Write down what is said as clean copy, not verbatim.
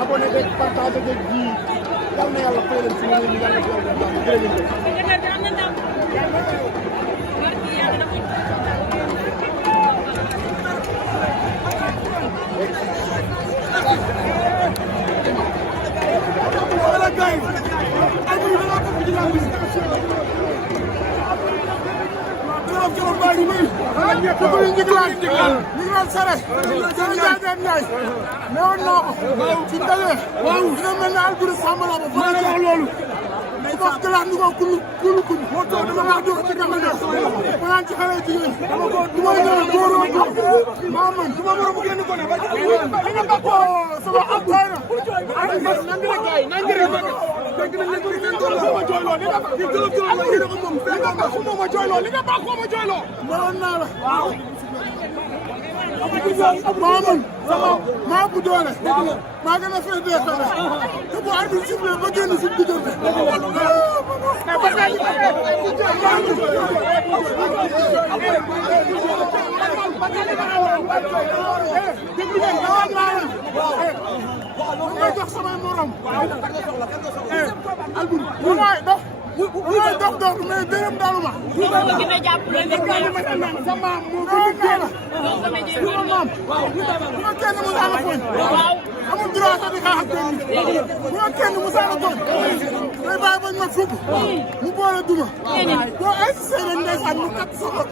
abonné rek partage rek ji yal na yàlla fay leen si ñoom ñu yàlla jërëjëf bàyyi muy dafa ñu njëklaan ñu ngi doon sare sama jaajëf Ndiaye newoon naa ko ci ndaje waaw dina mel ne Alboury Samba la ba fa wax loolu su ma gëlaat ñu ko kulu moo tax dama wax doo ci gama ne ma naan ci xale jigéen du ma ñëw góoroo góor maa man du ma moromu génn ko ne ba li nga bakko sama am tay na nangire gaay nangire dégg nañ ne ko ma jooyloo li nga bakko ma jooyloo li nga bakko ma jooyloo mënoon naa la maa man maa bu doole maa gën a fee dee xale te bu arbitre sifflé ba génn si diggante ma jox samay morom Alboury dox mais dërëm dalu ma sama moo gën a maam bu kenn mu saana tooñ amul droit sax di xeex ak kenn bu kenn mu saana tooñ day bàyyi bañ ma fukk mu boole duma boo insisté rek ndeysaan mu kat soxla